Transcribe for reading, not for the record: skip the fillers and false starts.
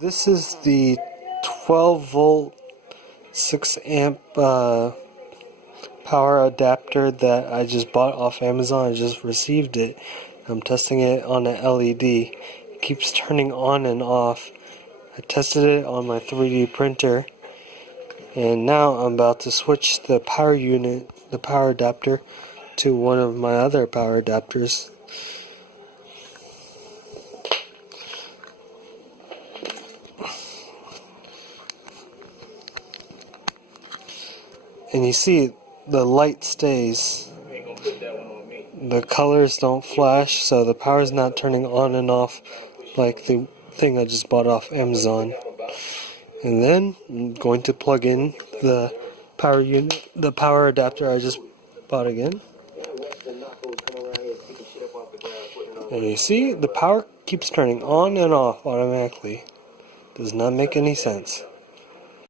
This is the 12 volt 6 amp power adapter that I just bought off Amazon. I just received it. I'm testing it on an LED. It keeps turning on and off. I tested it on my 3D printer, and now I'm about to switch the power unit, the power adapter, to one of my other power adapters. And you see the light stays. The colors don't flash, so the power's not turning on and off like the thing I just bought off Amazon. And then I'm going to plug in the power unit, the power adapter I just bought again. And you see the power keeps turning on and off automatically. Does not make any sense.